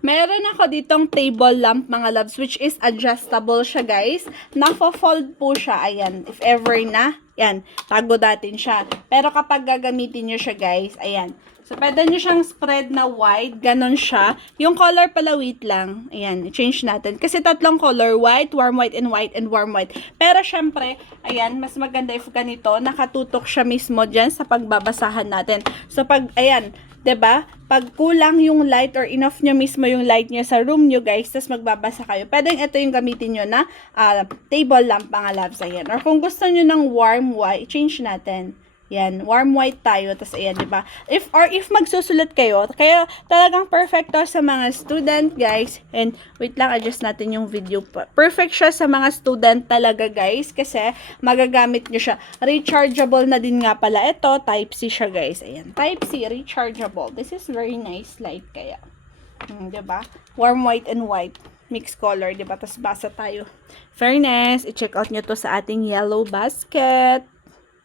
Meron ako ditong table lamp mga loves, which is adjustable siya guys. Nafo-fold po siya, ayan, if ever na, yan, tago natin siya. Pero kapag gagamitin nyo siya guys, ayan, so pwede nyo siyang spread na wide, ganon siya. Yung color pala, wait lang, ayan, i-change natin. Kasi tatlong color, white, warm white, and warm white. Pero syempre, ayan, mas maganda if ganito, nakatutok siya mismo dyan sa pagbabasahan natin. So pag, ayan, 'di ba? Pag kulang yung light or enough nyo mismo yung light nyo sa room nyo guys, tapos magbabasa kayo, pwedeng ito yung gamitin nyo na table lamp mga loves, ayan. Or kung gusto nyo ng warm white, change natin. Yan, warm white tayo, tapos ayan, 'di ba? If magsusulat kayo, kaya talagang perfect to sa mga student, guys. And wait lang, adjust natin yung video. Perfect siya sa mga student talaga, guys, kasi magagamit nyo siya. Rechargeable na din nga pala ito, type C siya, guys. Ayan, type C, rechargeable. This is very nice light kaya. 'Di ba? Warm white and white mix color, 'di ba? Tapos basa tayo. Fairness, i-check out nyo to sa ating yellow basket.